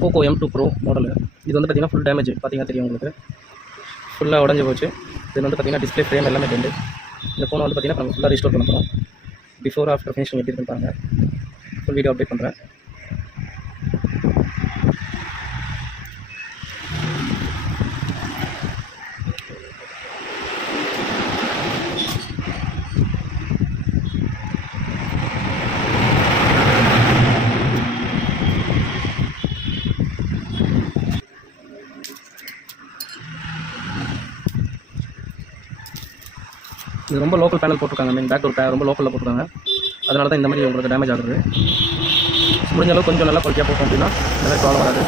Poco M2 bro model. இது வந்து பார்த்திங்கன்னா ஃபுல் டேமேஜ், பார்த்திங்கன்னா தெரியும் உங்களுக்கு, ஃபுல்லாக உடஞ்சி போச்சு. இது வந்து பார்த்திங்கன்னா டிஸ்பிளே ஃப்ரேம் எல்லாமே ரெண்டு. இந்த ஃபோனை வந்து பார்த்திங்கன்னா நம்ம ஃபுல்லாக ரீஸ்டோர் பண்ண போகிறோம். பிஃபோர் ஆஃப்டர் ஃபினிஷிங் எப்படி இருக்குன்னு பாருங்கள். ஃபுல் வீடியோ அப்டேட் பண்ணுறேன். இது ரொம்ப லோக்கல் பேனல் போட்டிருக்காங்க, மீன் பேக் டோர் ரொம்ப லோக்கலில் போட்டிருக்காங்க. அதனால தான் இந்த மாதிரி உங்களுக்கு டேமேஜ் ஆகுது. முடிஞ்ச அளவுக்கு கொஞ்சம் நல்லா குறைக்காக போட்டோம் அப்படின்னா இந்த மாதிரி ப்ராப்ளம் வராது.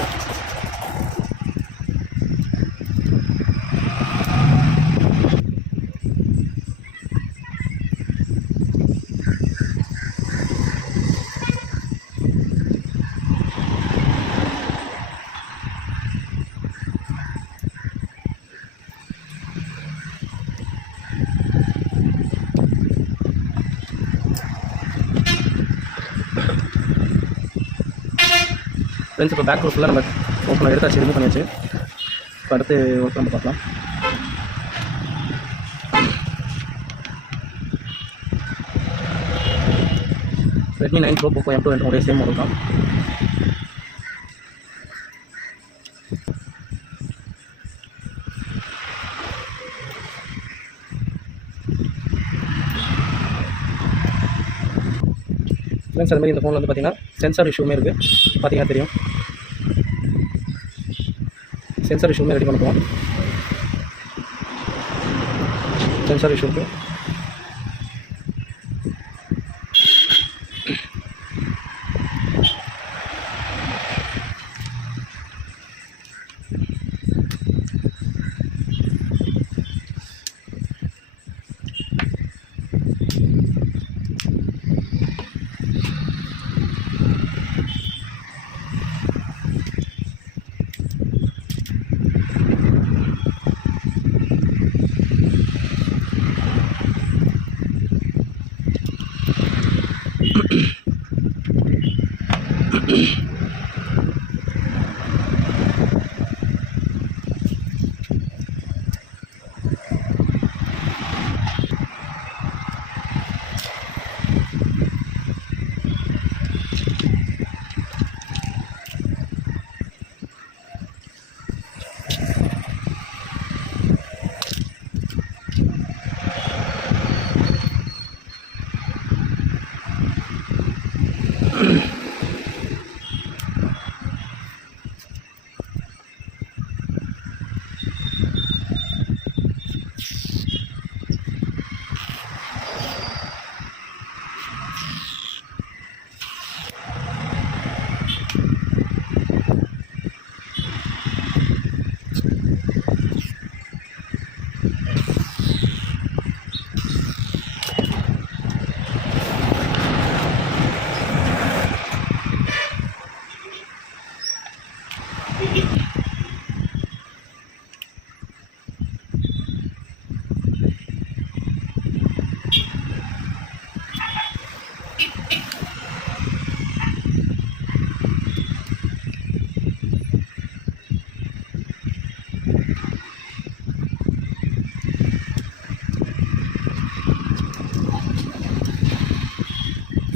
ஃப்ரெண்ட்ஸ், இப்போ பேக் டோர் ஃபுல்லாக நம்ம ஓப்பன் எடுத்தாச்சு, ரிமூவ் பண்ணியாச்சு. இப்போ அடுத்து ஒர்க் நம்ம பார்க்கலாம். Redmi 9 Pro Poco M2 என்ற சேம் மாடல் தான். ஃப்ரெண்ட்ஸ், அது மாதிரி இந்த ஃபோனில் வந்து பார்த்திங்கன்னா சென்சார் இஷ்யூமே இருக்குது, பார்த்திங்கன்னா தெரியும். சென்சார் இஷ்யூமே ரெடி பண்ண போகிறோம். சென்சார் இஷ்யூ இருக்குது.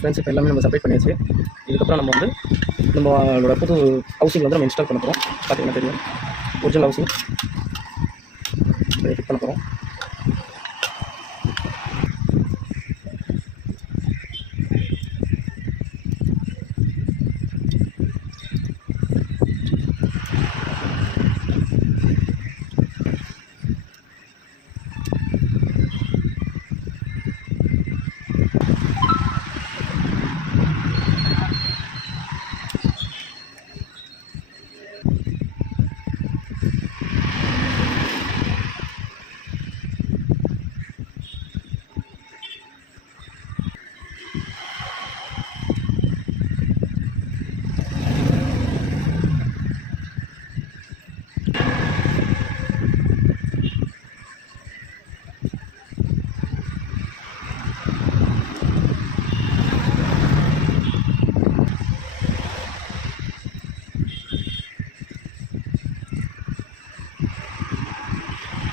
ஃப்ரெண்ட்ஸ், இப்போ எல்லாமே நம்ம செப்பரேட் பண்ணியாச்சு. இதுக்கப்புறம் நம்ம வந்து நம்மளோட புது ஹவுசிங் வந்து நம்ம இன்ஸ்டால் பண்ண போகிறோம். பார்த்திங்கன்னா தெரியும், ஒரிஜினல் ஹவுசிங் ஃபிட் பண்ண போகிறோம்.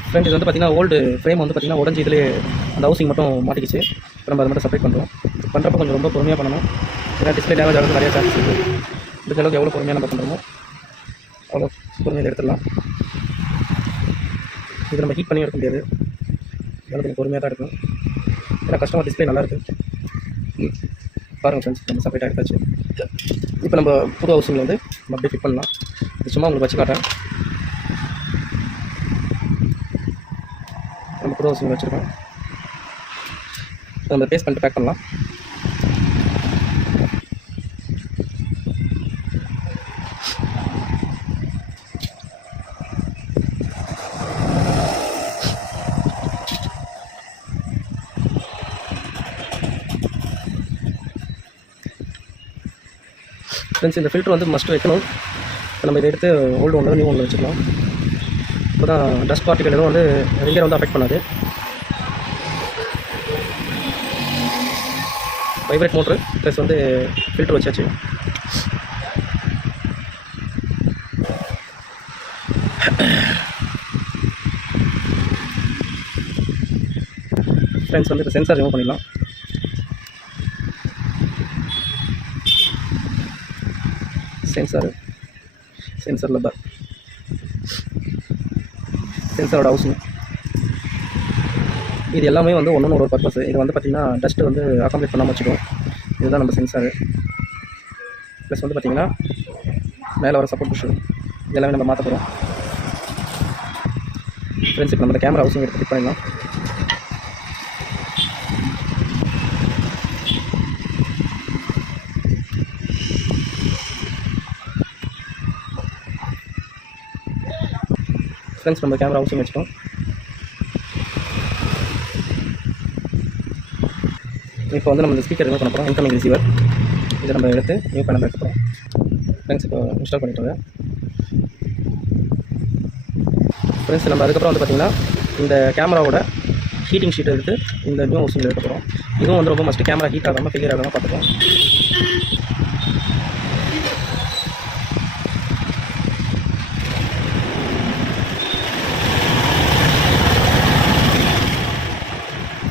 ஃப்ரெண்ட் இது வந்து பார்த்திங்கன்னா ஓல்டு ஃப்ரேம் வந்து பார்த்திங்கன்னா உடஞ்சி இதிலே அந்த ஹவுசிங் மட்டும் மாட்டிக்கிச்சு. இப்போ நம்ம அதை மட்டும் செப்பரேட் பண்ணுறோம். பண்ணுறப்ப கொஞ்சம் ரொம்ப பொறுமையாக பண்ணணும். ஏன்னா டிஸ்பிளே டேமேஜ் ஆகிறது நிறையா சான்ஸ் இருக்குது. இதுக்கு அளவுக்கு எவ்வளோ பொறுமையாக நம்ம பண்ணுறோமோ அவ்வளோ பொறுமையாக எடுத்துடலாம். இது நம்ம ஹீட் பண்ணி எடுக்க முடியாது. அதனால் கொஞ்சம் பொறுமையாக தான் எடுக்கணும். ஏன்னா கஸ்டமர் டிஸ்பிளே நல்லாயிருக்கு. பாருங்கள் ஃப்ரெண்ட்ஸ், நம்ம செப்பரேட்டாக எடுத்தாச்சு. இப்போ நம்ம புது ஹவுசிங்கில் வந்து நம்ம அப்படியே ஃபிட் பண்ணலாம். இது சும்மா உங்களுக்கு வச்சு காட்டுறேன். நம்ம புது ஹவுசிங் வச்சுருக்கோம். நம்ம பேஸ்ட் பண்ணிட்டு பேக் பண்ணலாம். ஃப்ரெண்ட்ஸ், இந்த ஃபில்ட்ரு வந்து மஸ்ட் வைக்கணும். இப்போ நம்ம இதை எடுத்து ஓல்டு ஒன்று நியூ ஒன்று வச்சுக்கலாம். இப்போ தான் டஸ்ட் பார்ட்டிகள் எதுவும் வந்து ரிங்கரை வந்து அஃபெக்ட் பண்ணாது. வைப்ரேட் மோட்ரு ப்ளஸ் வந்து ஃபில்ட்ரு வச்சாச்சு. ஃப்ரெண்ட்ஸ் வந்து இப்போ சென்சார் ரிமூவ் பண்ணிடலாம். சென்சார் லப்பர், சென்சாரோட ஹவுசிங், இது எல்லாமே வந்து ஒன்று ஒரு பர்பஸ். இது வந்து பார்த்திங்கன்னா டஸ்ட்டு வந்து அக்காமடேட் பண்ணாமல் வச்சுக்கோம். இதுதான் நம்ம சென்சாரு. ப்ளஸ் வந்து பார்த்திங்கன்னா மேலே வர சப்போர்ட் புஷ் எல்லாமே நம்ம மாற்ற போகிறோம். ஃப்ரெண்ட்ஸ், இப்போ நம்ம கேமரா ஹவுசிங் எடுத்து ஃபிட் பண்ணிடலாம். ஃப்ரெண்ட்ஸ், நம்ம கேமரா ஹவுசிங் வச்சுட்டோம். இப்போ வந்து நம்ம இந்த ஸ்பீக்கர் ரிமூவ் பண்ண போகிறோம். இன்கமிங் ரிசீவர் இதை நம்ம எடுத்து நியூ பண்ண வைக்க போகிறோம். ஃப்ரெண்ட்ஸ், இப்போ இன்ஸ்டால் பண்ணிட்டோங்க. ஃப்ரெண்ட்ஸ், நம்ம அதுக்கப்புறம் வந்து பார்த்திங்கன்னா இந்த கேமராவோட ஹீட்டிங் ஷீட் எடுத்து இந்த நியூ ஹவுசிங்கில் எடுக்க போகிறோம். இதுவும் வந்து ரொம்ப மஸ்ட்டு. கேமரா ஹீட் ஆகாமல் ஃபெயிலியர் ஆகாமல் பார்த்துக்கலாம்.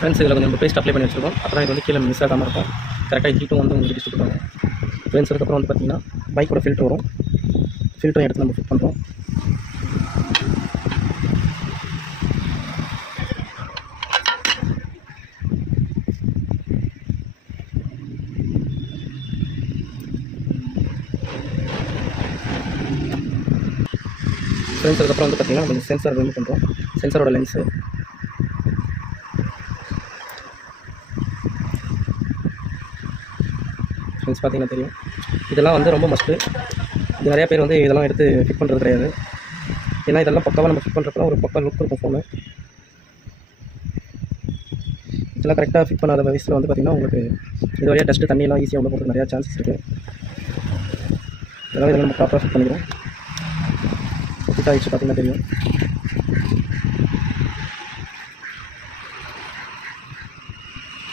ஃப்ரெண்ட்ஸ், இதில் கொஞ்சம் நம்ம பேஸ்ட் அப்ளை பண்ணி வச்சுருக்கோம். அப்புறம் இது வந்து கீழே மிஸ் ஆகாமல் இருக்கும். கரெக்டாக ஹீட்டும் வந்து உங்களுக்கு டிஸ்ட்ரிபியூட் ஃப்ரெண்ட்ஸ், அதுக்கப்புறம் வந்து பார்த்திங்கன்னா பைக்கோட ஃபில்ட்ரு வரும். ஃபில்டரும் எடுத்து நம்ம ஃபிட் பண்ணுறோம். ஃப்ரெண்ட்ஸ், அதுக்கப்புறம் வந்து பார்த்திங்கன்னா நம்ம சென்சார் ரிமூவ் பண்ணுறோம். சென்சாரோட லென்ஸு, ஃப்ரெண்ட்ஸ் பார்த்திங்கன்னா தெரியும். இதெல்லாம் வந்து ரொம்ப மஸ்ட்டு. இது நிறையா பேர் வந்து இதெல்லாம் எடுத்து ஃபிட் பண்ணுறது கிடையாது. ஏன்னா இதெல்லாம் பக்காவாக நம்ம ஃபிட் பண்ணுறப்ப ஒரு பக்கா லுக் இருக்கும் ஃபோனு. இதெல்லாம் கரெக்டாக ஃபிட் பண்ணாத வயசில் வந்து பார்த்திங்கன்னா உங்களுக்கு இது வரையாக டஸ்ட்டு தண்ணியெல்லாம் ஈஸியாக உள்ள போகிறது நிறையா சான்சஸ் இருக்குது. இதெல்லாம் நம்ம ப்ராப்பராக ஃபிட் பண்ணிக்கிறோம். ஃபிட் ஆகிடுச்சு பார்த்திங்கன்னா தெரியும்.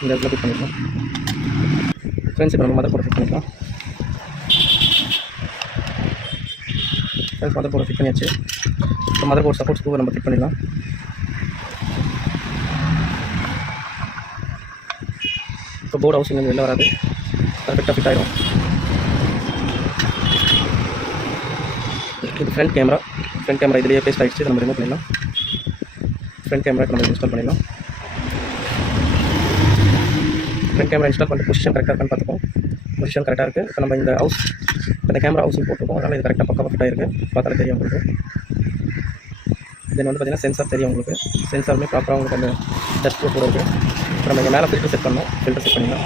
இந்த இடத்துல ஃபிட் பண்ணிக்கலாம். ஃப்ரெண்ட்ஸ், இப்போ நம்ம மதர் போர்டை ஃபிட் பண்ணிக்கலாம். ஃப்ரெண்ட்ஸ், மதர் போர்டை ஃபிட் பண்ணியாச்சு. இப்போ மதர் போர்ட் சப்போர்ட் ஸ்க்ரூவை நம்ம ஃபிட் பண்ணிடலாம். இப்போ போர்டு ஹவுசிங் வந்து வெளில வராது. பர்ஃபெக்டாக ஃபிட் ஆகிடும். இது ஃப்ரண்ட் கேமரா இதுலேயே பேஸ்ட் ஆகிடுச்சு. இதை நம்ம ரிமூவ் பண்ணிடலாம். ஃப்ரண்ட் கேமரா நம்ம இன்ஸ்டால் பண்ணிடலாம். ஃப்ரண்ட் கேமரா இன்ஸ்டால் பண்ணிட்டு பொசிஷன் கரெக்டாக இருக்கான்னு பார்த்துப்போம். பொசிஷன் கரெக்டாக இருக்குது. இப்போ நம்ம இந்த கேமரா ஹவுசிங் போட்டிருக்கோம். அதனால் இது கரெக்டாக பக்காவாக ஃபிட் ஆகிருக்கு. பார்த்தாலே தெரியும் உங்களுக்கு. தென் வந்து பார்த்திங்கன்னா சென்சார் தெரியும் உங்களுக்கு. சென்சாருமே ப்ராப்பராக உங்களுக்கு அந்த டஸ்ட் ப்ரூஃப் கூட இருக்குது. இப்போ நம்ம இங்கே மேலே ஃபில்டர் செட் பண்ணோம். ஃபில்டர் செட் பண்ணிடலாம்.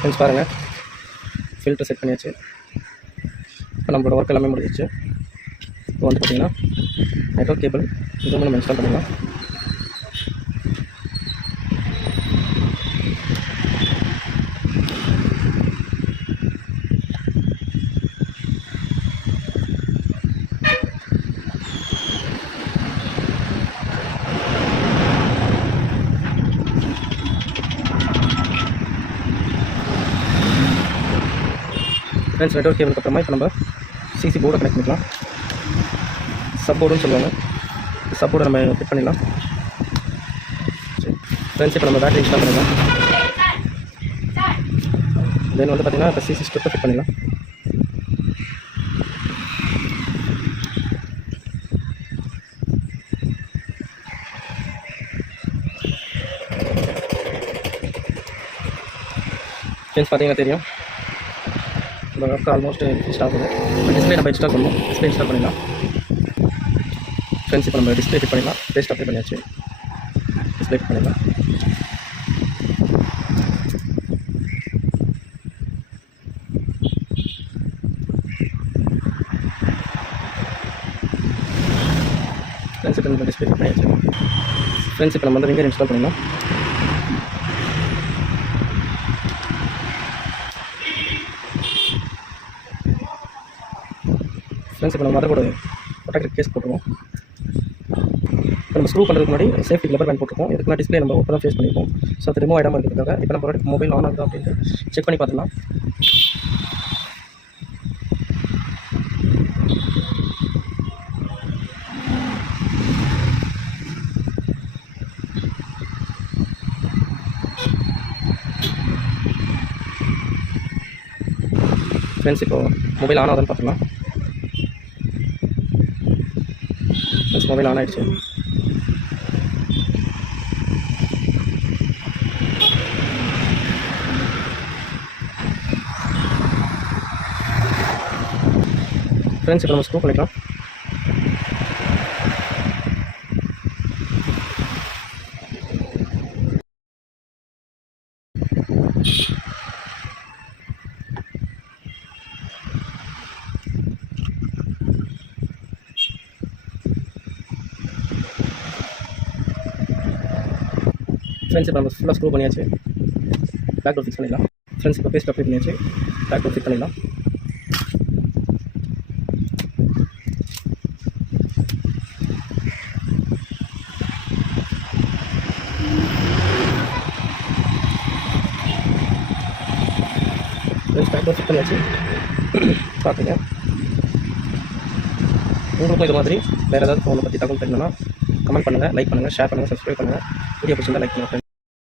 ஃப்ரெண்ட்ஸ் பாருங்கள், ஃபில்டர் செட் பண்ணியாச்சு. இப்போ நம்மளோட ஒர்க் எல்லாமே முடிஞ்சிச்சு. இப்போ வந்து பார்த்திங்கன்னா நெட்வொர்க் கேபிள் இதுவும் நம்ம இன்ஸ்டால் பண்ணிடலாம். ஃப்ரெண்ட்ஸ் நெட்வொர்க் கேபிளுக்கு அப்புறமா இப்போ நம்ம சிசி போர்டை கனெக்ட் பண்ணிக்கலாம். சப் போர்டுன்னு சொல்லுவாங்க. சப் போர்டை நம்ம ஃபிட் பண்ணிடலாம். ஃப்ரெண்ட்ஸ் இப்போ நம்ம பேட்டரி இன்ஸ்டால் பண்ணிடலாம். தென் வந்து பார்த்திங்கன்னா இப்போ சிசி ஸ்ட்ரிப்பை ஃபிட் பண்ணிடலாம். ஃப்ரெண்ட்ஸ் பார்த்தீங்கன்னா தெரியும் இந்த ஒர்க் ஆல்மோஸ்ட் ஃபினிஷ் ஆகுது. டிஸ்பிளே நம்ம இன்ஸ்டால் பண்ணணும். டிஸ்பிளே இன்ஸ்டால் பண்ணிடலாம். ஃப்ரெண்ட்ஸ் இப்போ நம்ம டிஸ்பிளே ஃபிட் பண்ணிடலாம். பேஸ்ட் அப்ளை பண்ணியாச்சு. டிஸ்பிளே ஃபிட் பண்ணிடலாம். ஃப்ரெண்ட்ஸ் இப்போ நம்ம டிஸ்பிளே ஃபிட் பண்ணியாச்சு. ஃப்ரெண்ட்ஸ் இப்போ நம்ம வந்து ரிங்கர் இன்ஸ்டால் பண்ணிடலாம். ஃப்ரெண்ட்ஸ் இப்போ நம்ம மதரோட ப்ரொடெக்டர் கேஸ் போட்டுருவோம். இப்போ நம்ம ஸ்க்ரூ பண்ணுறதுக்கு முன்னாடி சேஃப்டி லெவர் பேண்ட் போட்டுருக்கோம். இதுக்குலாம் டிஸ்பிளே நம்ம இப்போ தான் ஃபேஸ் பண்ணியிருக்கோம். ஸோ அது ரிமூவ் ஆகிடாமல் இருக்கிறதுக்காக இப்போ நம்ம மொபைல் ஆன் ஆகுதா அப்படின்ட்டு செக் பண்ணி பார்த்துக்கலாம். ஃப்ரெண்ட்ஸ் இப்போ மொபைல் ஆன் ஆகுதுன்னு பார்த்துக்கலாம். ஃப்ரெண்ட்ஸ் மொபைல் ஆன் ஆகிடுச்சு. ஃப்ரெண்ட்ஸ் இப்போ நம்ம ஸ்க்ரூ பண்ணிக்கலாம். ஃப்ரெண்ட்ஸ் இப்போ நம்ம ஃபுல்லாக ஸ்க்ரூ பண்ணியாச்சு. பேக் டோர் ஃபிக்ஸ் பண்ணிடலாம். ஃப்ரெண்ட்ஸ் இப்போ பேஸ்ட் அப்ளை பண்ணியாச்சு. பேக் டோர் ஃபிட் பண்ணிடலாம். ஃப்ரெண்ட்ஸ் பேக் டோர் ஃபிட் பண்ணியாச்சு. பார்த்துங்க. உங்களுக்கும் இது மாதிரி வேறு ஏதாவது ஃபோனை பற்றி தகவல் தெரியணும்னா கமெண்ட் பண்ணுங்கள், லைக் பண்ணுங்கள், ஷேர் பண்ணுங்கள், சப்ஸ்கிரைப் பண்ணுங்கள். வீடியோ பிடிச்சிருந்தா லைக் பண்ணுங்கள்.